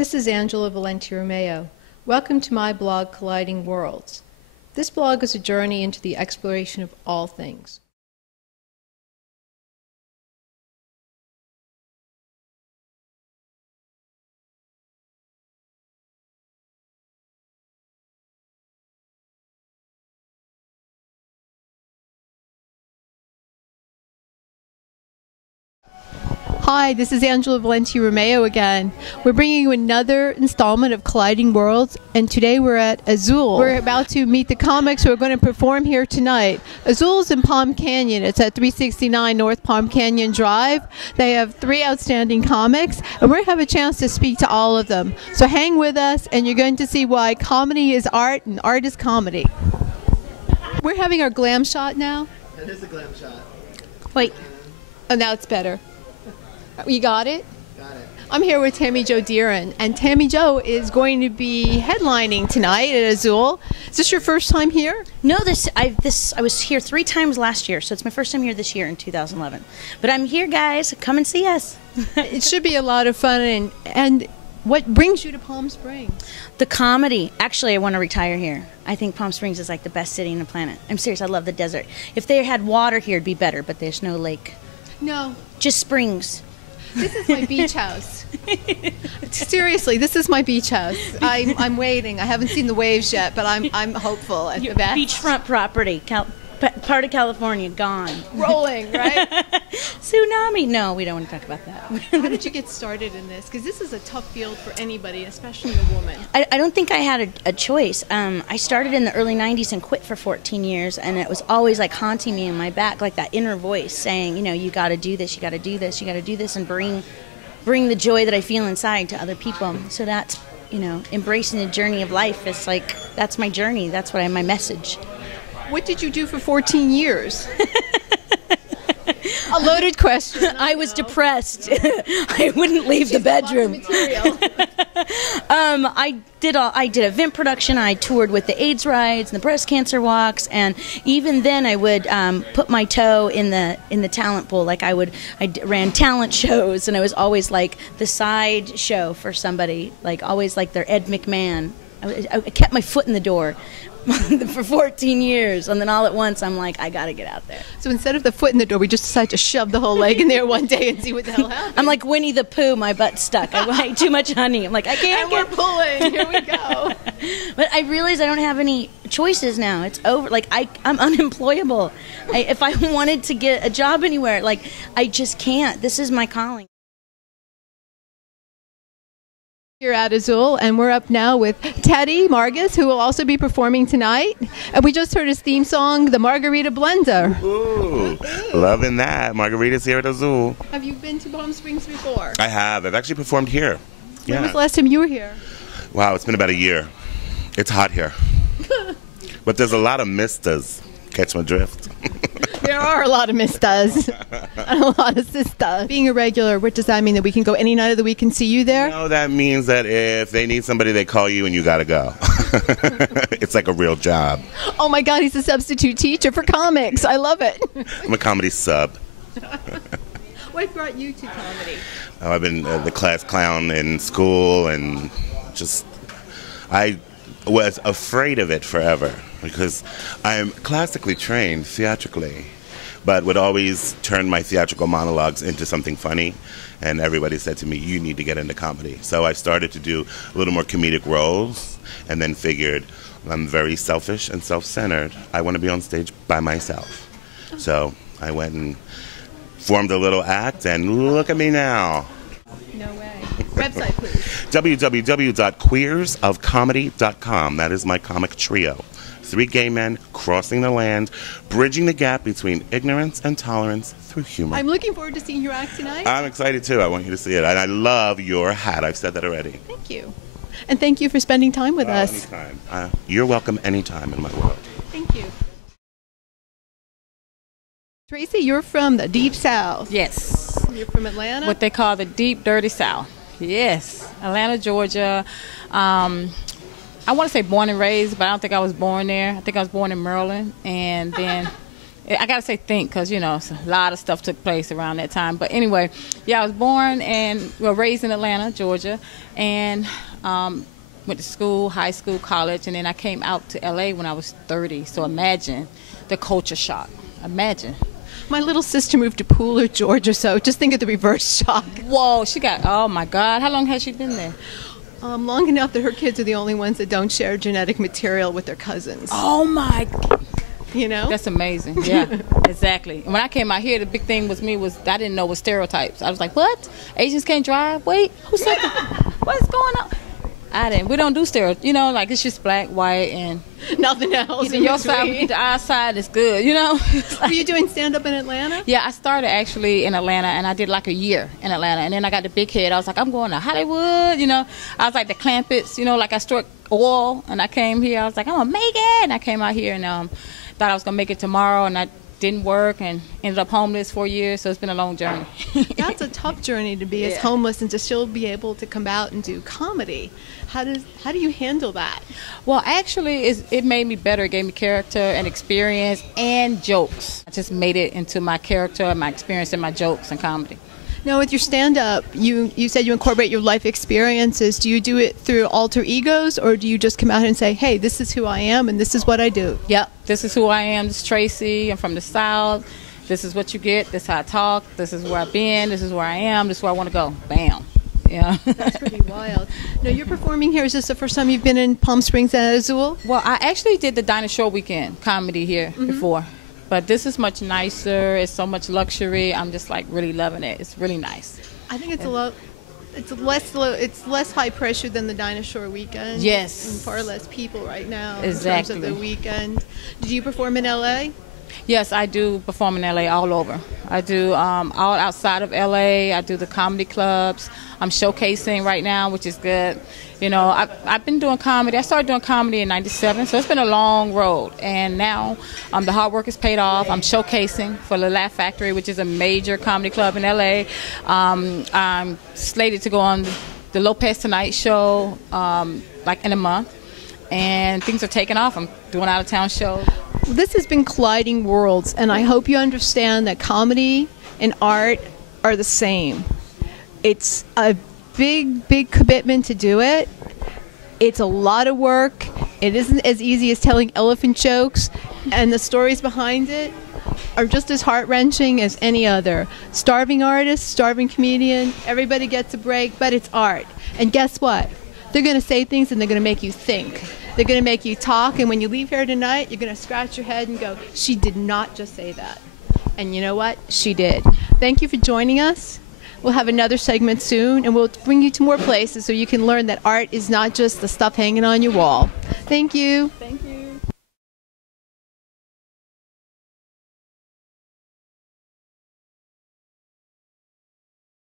This is Angela Valente Romeo. Welcome to my blog, Colliding Worlds. This blog is a journey into the exploration of all things. Hi, this is Angela Valente Romeo again. We're bringing you another installment of Colliding Worlds, and today we're at Azul. We're about to meet the comics who are going to perform here tonight. Azul's in Palm Canyon. It's at 369 North Palm Canyon Drive. They have 3 outstanding comics, and we're going to have a chance to speak to all of them. So hang with us, and you're going to see why comedy is art and art is comedy. We're having our glam shot now. That is a glam shot. Wait. Oh, now it's better. You got it? Got it. I'm here with Tammy Jo Dearen, and Tammy Jo is going to be headlining tonight at Azul. Is this your first time here? No, I was here 3 times last year, so it's my first time here this year in 2011. But I'm here, guys. Come and see us. It should be a lot of fun. And what brings you to Palm Springs? The comedy. Actually, I want to retire here. I think Palm Springs is like the best city on the planet. I'm serious. I love the desert. If they had water here, it'd be better, but there's no lake. No. Just springs. This is my beach house. Seriously, this is my beach house. I'm waiting. I haven't seen the waves yet, but I'm hopeful at the best. Beachfront property, part of California, gone. Rolling, right? Tsunami. No, we don't want to talk about that. How did you get started in this? Because this is a tough field for anybody, especially a woman. I don't think I had a choice. I started in the early 90s and quit for 14 years, and it was always like haunting me in my back, like that inner voice saying, you know, you got to do this, you got to do this, you got to do this, and bring the joy that I feel inside to other people. So that's, you know, embracing the journey of life. It's like, that's my journey. That's my message. What did you do for 14 years? A loaded question. I was depressed. I wouldn't leave the bedroom. I did event production. I toured with the AIDS rides and the breast cancer walks, and even then I would put my toe in the talent pool. Like I ran talent shows, and I was always like the side show for somebody, like always like their Ed McMahon. I kept my foot in the door for 14 years, and then all at once I'm like, I gotta get out there. So instead of the foot in the door, we just decided to shove the whole leg in there one day and see what the hell happened. I'm like Winnie the Pooh, my butt's stuck. I ate too much honey. I'm like, I can't. And we're pulling. Here we go. But I realize I don't have any choices now. It's over. Like I'm unemployable. If I wanted to get a job anywhere, like I just can't. This is my calling. Here at Azul, and we're up now with Teddy Margus, who will also be performing tonight. And we just heard his theme song, the Margarita Blender. Ooh, loving that. Margarita's here at Azul. Have you been to Palm Springs before? I have. I've actually performed here. When was the last time you were here? Wow, it's been about a year. It's hot here. But there's a lot of mistas. Catch my drift. There are a lot of mistas and a lot of sistas. Being a regular, what does that mean? That we can go any night of the week and see you there? No, that means that if they need somebody, they call you and you gotta go. It's like a real job. Oh my God, he's a substitute teacher for comics. I love it. I'm a comedy sub. What brought you to comedy? Oh, I've been the class clown in school, and just I was afraid of it forever because I'm classically trained theatrically, but would always turn my theatrical monologues into something funny, and everybody said to me, you need to get into comedy. So I started to do a little more comedic roles, and then figured I'm very selfish and self-centered. I want to be on stage by myself. So I went and formed a little act, and look at me now. No way. Website, please. www.queersofcomedy.com. That is my comic trio. 3 gay men crossing the land, bridging the gap between ignorance and tolerance through humor. I'm looking forward to seeing your act tonight. I'm excited too. I want you to see it. And I love your hat. I've said that already. Thank you. And thank you for spending time with us. Anytime. You're welcome anytime in my world. Thank you. Tracy, you're from the Deep South. Yes. You're from Atlanta? What they call the Deep Dirty South. Yes. Atlanta, Georgia. I want to say born and raised, but I don't think I was born there. I think I was born in Maryland. And then I gotta say think, because a lot of stuff took place around that time. But anyway, yeah, I was born and raised in Atlanta, Georgia, and went to school, high school, college, and then I came out to LA when I was 30. So imagine the culture shock. Imagine. My little sister moved to Pooler, Georgia, so just think of the reverse shock. Whoa, oh my God, how long has she been there? Long enough that her kids are the only ones that don't share genetic material with their cousins. Oh my, That's amazing. Yeah, exactly. And when I came out here, the big thing was I didn't know what stereotypes. I was like, what? Asians can't drive? Wait, who said that? What's going on? We don't do stereotypes, like it's just black, white, and nothing else. Either your side, our side is good, Were you doing stand-up in Atlanta? Yeah, I started actually in Atlanta, and I did like a year in Atlanta, and then I got the big head. I was like, I'm going to Hollywood, I was like the Clampets, like I struck oil, and I came here. I was like, I'm gonna make it, and I came out here and thought I was gonna make it tomorrow, and I didn't work and ended up homeless for years, so it's been a long journey. That's a tough journey to be as homeless and to still be able to come out and do comedy. How do you handle that? Well, actually, it made me better. It gave me character and experience and jokes. I just made it into my character and my experience and my jokes and comedy. Now, with your stand-up, you said you incorporate your life experiences. Do you do it through alter egos, or do you just come out and say, hey, this is who I am and this is what I do? Yep, this is who I am. This is Tracy. I'm from the South. This is what you get. This is how I talk. This is where I've been. This is where I am. This is where I want to go. Bam. Yeah. That's pretty wild. Now, you're performing here. Is this the first time you've been in Palm Springs at Azul? Well, I actually did the Dinah Shore Weekend comedy here before. But this is much nicer. It's so much luxury. I'm just like really loving it. It's really nice. I think it's less high pressure than the Dinah Shore Weekend. Yes. And far less people right now Exactly. in terms of the weekend. Did you perform in LA? Yes, I do perform in LA all over. I do all outside of LA. I do the comedy clubs. I'm showcasing right now, which is good. I've been doing comedy. I started doing comedy in '97, so it's been a long road. And now the hard work is paid off. I'm showcasing for the Laugh Factory, which is a major comedy club in LA. I'm slated to go on the Lopez Tonight show like in a month. And things are taking off. I'm doing out-of-town shows. This has been Colliding Worlds, and I hope you understand that comedy and art are the same. It's a big, big commitment to do it. It's a lot of work. It isn't as easy as telling elephant jokes, and the stories behind it are just as heart-wrenching as any other. Starving artist, starving comedian, everybody gets a break, but it's art. And guess what? They're going to say things and they're going to make you think. They're going to make you talk, and when you leave here tonight, you're going to scratch your head and go, she did not just say that. And you know what? She did. Thank you for joining us. We'll have another segment soon, and we'll bring you to more places so you can learn that art is not just the stuff hanging on your wall. Thank you. Thank you.